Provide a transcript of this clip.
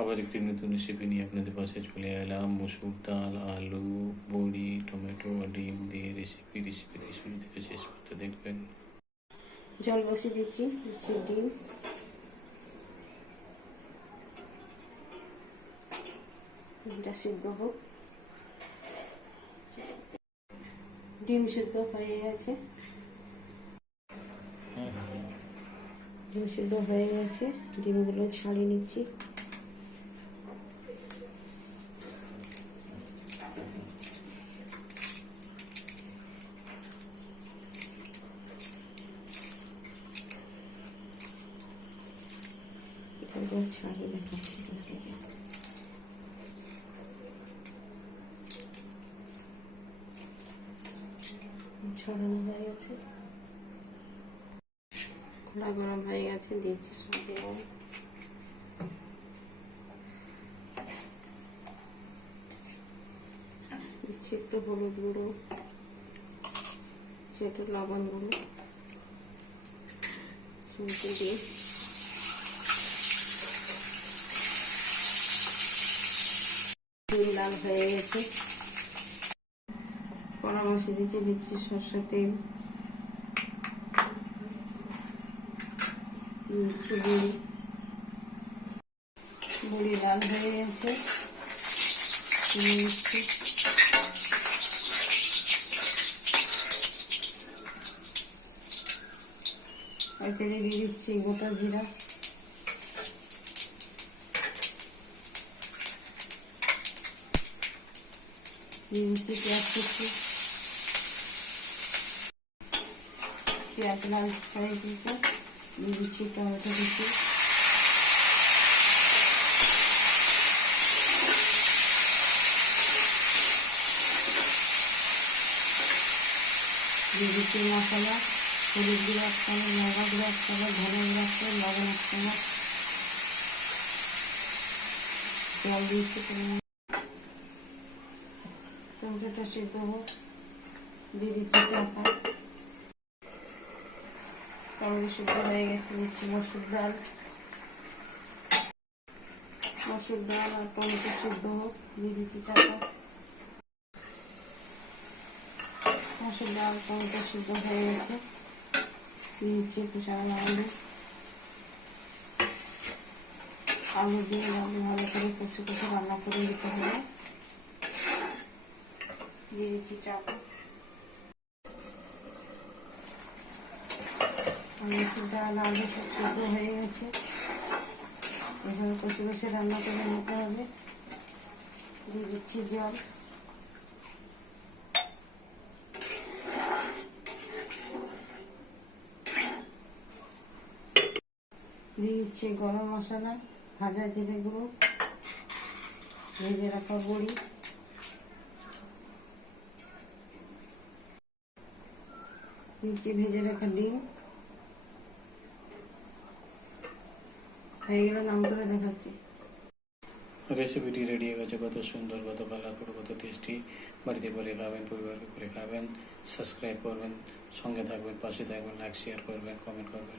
আবার একটি নতুন রেসিপি নিয়ে আপনাদের পাশে চলে এলাম। মুসুর ডাল আলু বড়ি টমেটো ডিম দিয়ে রেসিপি রেসিপিতে শুরু থেকে শেষ পর্যন্ত দেখবেন। জল বসিয়ে দিচ্ছি ডিম। ডিমটা সিদ্ধ হোক। ডিম সিদ্ধ হয়ে গেছে। ডিম সিদ্ধ হয়ে গেছে। ডিমগুলো ছাড়িয়ে নিচ্ছি। এগুলো ছাড়িয়ে দেখাচ্ছি। ছড়ানো হয়ে গেছে খোলা গেছে একটু হলুদ গুঁড়ো একটু লবণ গুঁড়ো দিয়ে ডিম লাল হয়ে গেছে। কড়া বসিয়ে দিচ্ছি সরষের তেল। দিচ্ছি বুড়ি। বুড়ি লাল হয়ে গেছে। দিচ্ছি। এতে দিয়ে দিচ্ছি গোটা জিরা। দিয়ে দিচ্ছি পেঁয়াজ কুচি পেঁয়াজ লাল হয়ে দিয়েছে দিয়ে দিচ্ছি টমেটো কুচি দিয়ে দিচ্ছি মশলা হলুদ গুঁড়ো এক চামচ লঙ্কা গুঁড়ো এক চামচ ধনে গুঁড়ো এক চামচ লবণ এক চামচ জল দিয়েছি টমেটোটা সিদ্ধ হোক দিয়ে দিচ্ছি চাপা টমেটো সিদ্ধ হয়ে গেছে দিচ্ছি মসুর ডাল মসুর ডাল আর টমেটো সিদ্ধ হোক দিয়ে দিচ্ছি চাপা মসুর ডাল টমেটো সিদ্ধ হয়ে গেছে দিয়ে দিচ্ছি একটু সাদা আলু আলু দিয়ে আলু ভালো করে কষে কষে রান্না করে দিতে হবে দিয়ে দিচ্ছি চাপা মসুর হয়ে গেছে। এভাবে কষে কষে রান্না করে নিতে হবে। দিয়ে দিচ্ছি জল। দিয়ে দিচ্ছি গরম মশলা, ভাজা জিরে গুঁড়ো, ভেজে রাখা বড়ি। নিচে ভেজে রাখা ডিম হয়ে গেলে নাম করে দেখাচ্ছি। রেসিপিটি রেডি হয়ে গেছে। কত সুন্দর, কত কালারফুল, কত টেস্টি। বাড়িতে করে খাবেন, পরিবারকে করে খাবেন। সাবস্ক্রাইব করবেন, সঙ্গে থাকবেন, পাশে থাকবেন, লাইক শেয়ার করবেন কমেন্ট করবেন।